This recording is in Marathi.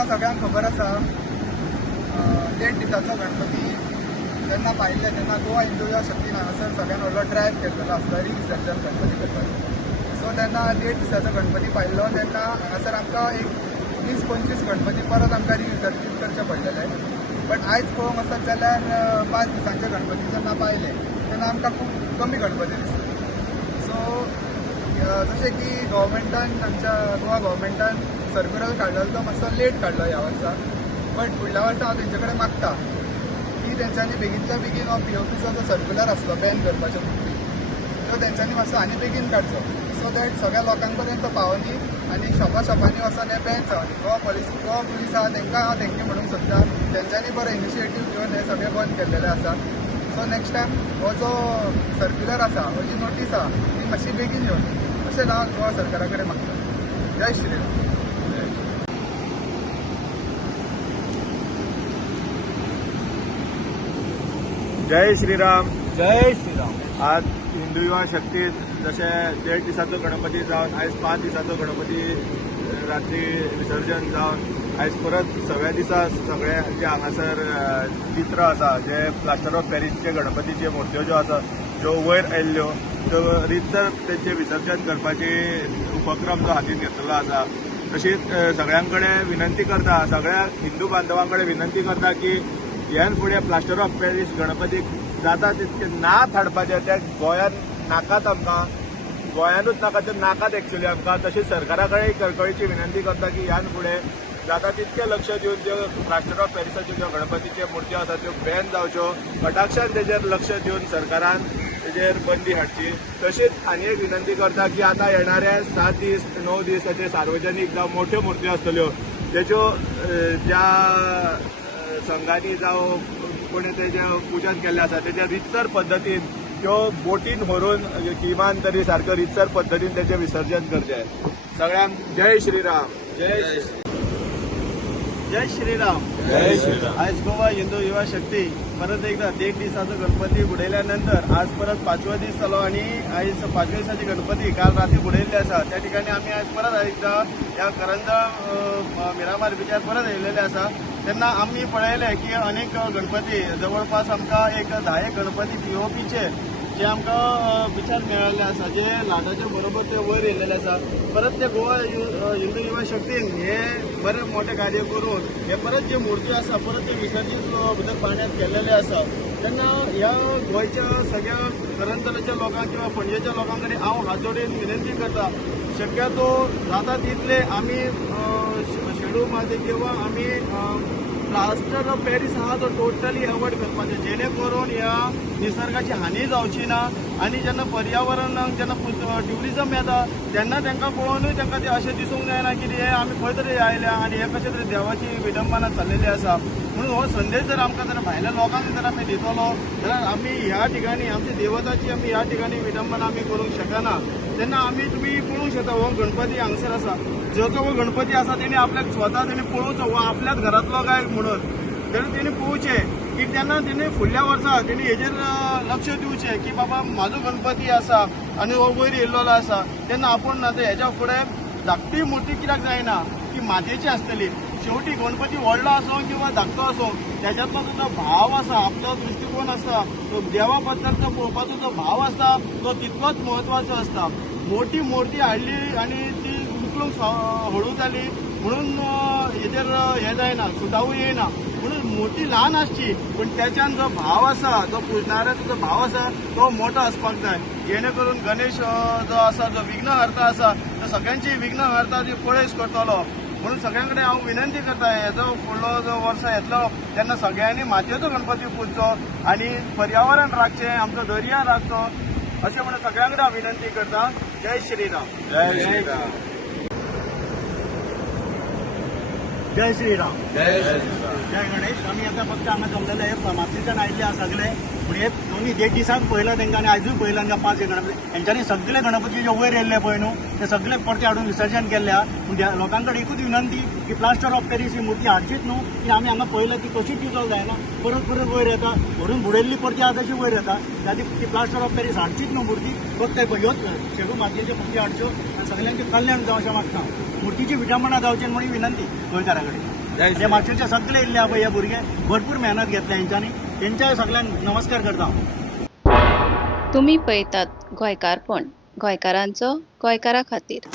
आमकां सगळ्यांक खबर आसा देड दिसाचो गणपती जेन्ना पायिल्ले तेन्ना गोवा हिंदू युवा शक्तीन हांगासर सगळ्यान व्हडलो ड्रायव्ह केल्लो आसता रिविसर्जन गणपती करपाचें. सो तेन्ना देड दिसाचो गणपती पायिल्लो तेन्ना हांगासर आमकां एक 20-25 गणपती परत आमकां रिविसर्जीत करचे पडलेले. बट आयज पळोवंक वचत जाल्यार 5 दिसांचे गणपती जेन्ना पायले तेन्ना आमकां खूब कमी गणपती दिसले. सो जशें की गव्हर्मेंटान आमच्या गोवा गव्हर्मेंटान सर्क्युलर काडलेलो तो मातसो लेट काडलो ह्या वर्सा. बट फुडल्या वर्सा हांव तेंचे कडेन मागता की तेंच्यांनी बेगिनच्या बेगीन हो POPचो जो सर्क्युलर आसलो बॅन करपाचे पडटी तो तेंच्यांनी मातसो आनी बेगीन काडचो सो दॅट सगळ्या लोकां पर्यंत तो पावनी आनी शॉपांनी वचून हें बॅन जावनी. गोवा पुलीस आहा तेंकां हांव थँक्यू म्हणूंक सोदता. तेंच्यांनी बरो इनिशिएटीव घेवन हें सगळें बंद केल्लेलें आसा. सो नेक्स्ट टायम हो जो सर्क्युलर आसा हो जी नोटीस आहा ती मातशी बेगीन येवनी अशें हांव गोवा सरकारा कडेन मागता. जय श्रीराम. जय श्रीराम. जय श्रीराम. आज हिंदू युवा शक्तीत जशें देड दिसाचो गणपती जावन आयज 5 दिसाचो गणपती रात्री विसर्जन जावन आयज परत 6व्या दिसा सगळे जे हांगासर चित्र आसा जे प्लास्टर ऑफ पॅरिसचे गणपतीचे मुर्त्यो ज्यो आसा ज्यो वयर आयल्ल्यो त्यो रितसर तेंचे विसर्जन करपाचे उपक्रम जो हातीन घेतलेलो आसा. तशीच सगळ्यां कडेन विनंती करता, सगळ्या हिंदू बांधवां कडेन विनंती करता की ह्यान फुडें प्लास्टर ऑफ पॅरिस गणपतीक जाता तितके नात हाडपाचे. ते गोंयांत नाकात आमकां, गोंयानूच नाका तर नाकात एक्चुली आमकां. तशीच सरकारा कडेन कळकळीची विनंती करता की ह्यान फुडें जाता तितके लक्ष दिवन ज्यो प्लास्टर ऑफ पॅरिसाच्यो ज्यो गणपतीच्यो मुर्त्यो आसात त्यो बॅन जावच्यो. कटाक्षान तेजेर लक्ष दिवन सरकारान तेजेर बंदी हाडची. तशीच आनी एक विनंती करता की आतां येणारे 7 दीस 9 दीस जे सार्वजनीक जावं मोठ्यो मुर्त्यो आसतल्यो तेज्यो ज्या संघांनी जावं कोणी तेजें पुजन केल्लें आसा तेज्या रितसर पद्दतीन त्यो बोटीन व्हरून किमान तरी सारक्यो रितसर पद्दतीन तेजें विसर्जन करचें. सगळ्यांक जय श्रीराम. जय श्रीराम. जय श्रीराम. आज गोवा हिंदू युवा शक्ती परत एकदा देड दिसाचो गणपती बुडयल्यानंतर आज परत 5वा दीस जालो आणि आयज 5व्या दिसाची गणपती काल रात्री बुडयल्ली आसा. त्या ठिकाणी आम्ही आज परत एकदा ह्या करंजा मिरामार बिचार परत येयलेले आसा. तेन्ना आम्ही पळयले की अनेक गणपती जवळपास आमकां एक 10 गणपती POPचे जे आमकां बिचार मेळिल्ले आसा जे लाटाच्या बरोबर ते वयर येयलेले आसा. परत ते गोवा हिंदू युवा शक्तीन हे बरे मोठे कार्य करून हे परत जे मुर्त्यो आसा परत ते विसर्जीत भितर पाण्यात केल्लेले आसा. तेन्ना ह्या गोंयच्या सगळ्या करंजलाच्या लोकांक किंवा पणजेच्या लोकां कडेन हांव हात जोडून विनंती करता शक्यतो जाता तितले आमी शेडू माती किंवा आमी प्लास्टर ऑफ पॅरिस आहा तो टोटली अवॉइड करपाचें जेणे करून ह्या निसर्गाची हानी जावची ना. आनी जेन्ना पर्यावरणाक जेन्ना ट्युरिजम येता तेन्ना तांकां पळोवनूय तांकां ते अशें दिसूंक जायना की हे आमी खंय तरी आयल्या आनी हे कशें तरी देवाची विडंबना चल्लेली आसा. म्हणून हो संदेश जर आमकां जर भायल्या लोकांक जर आमी दितलो जाल्यार आमी ह्या ठिकाणी आमच्या देवताची आमी ह्या ठिकाणी विडंबना आमी करूंक शकना. तेन्ना आमी तुमी पळोवंक शकता हो गणपती हांगसर आसा. जो हो गणपती आसा तेणी आपल्याक स्वता तेणी पळोवचो हो आपल्याच घरांतलो काय म्हणून तेन्ना तेणी पळोवचें की तेन्ना तेणी फुडल्या वर्सा तेणी हेजेर लक्ष दिवचें की बाबा म्हाजो गणपती आसा आनी हो वयर येयल्लो आसा. तेन्ना आपूण आतां हेच्या फुडें धाकटी मोठी कित्याक जायना की मातयेची आसतली. शेवटी गणपती व्हडलो आसूं किंवा धाकटो आसूं त्याच्यातलो जो भाव आसा आपलो दृश्टिकोन आसा तो देवा बद्दलचो पळोवपाचो जो भाव आसता तो तितलोच म्हत्वाचो आसता. मोठी मूर्ती हाडली आनी ती उखलूंक हळू जाली म्हणून हेजेर हें जायना सुटावू येयना. म्हणून मोठी ल्हान आसची पण त्याच्यान जो भाव आसा जो पुजणाऱ्याचो जो भाव आसा तो मोठो आसपाक जाय. जेणे करून गणेश जो आसा जो विघ्नहर्ता आसा तो सगळ्यांची विघ्नहर्ता ती पळयस करतलो. म्हणून सगळ्यां कडेन हांव विनंती करता हेजो फुडलो जो वर्सा येतलो तेन्ना सगळ्यांनी मातयेचो गणपती पुजचो आनी पर्यावरण राखचें आमचो दर्या राखचो अशें म्हणून सगळ्यां कडेन हांव विनंती करता. जय श्रीराम. जय श्रीराम. जय श्रीराम. जय श्रीराम. जय गणेश. आमी आतां फक्त हांगा जमलेले फार्मासीच्यान आयिल्ले आसा सगळे पूण हे दोन्ही देड दिसांक पळयलं तांकां आनी आयजूय पळयलं हांगा 5 गणपती हेंच्यांनी सगळे गणपती जे वयर येयल्ले पळय न्हू ते सगळे परते हाडून विसर्जन केल्ले आहा. पूण लोकां कडेन एकूच विनंती की प्लास्टर ऑफ पॅरिस ही मुर्ती हाडचीच न्हू की आमी हांगा पळयलं ती कशीच दिवचोक जायना परत परत वयर येता व्हरून बुडयल्ली परती आहा तशी वयर येता. ती प्लास्टर ऑफ पॅरिस हाडचीच न्हू मुर्ती फक्त ह्योच शेडू मातयेच्यो मुर्ती हाडच्यो आनी सगळ्यांचें कल्याण जावं अशें मागता. मुर्तीची विडंबना जावची म्हणून विनंती गोंयकारा कडेन. हे म्हापशेचे सगळे येयल्ले पळय हे भुरगे भरपूर मेहनत घेतल्या हेंच्यांनी तेंच्या सगळ्यांक नमस्कार करता हांव. तुम्ही पळयतात गोंयकारपण, गोंयकारांचो गोंयकारा खातीर.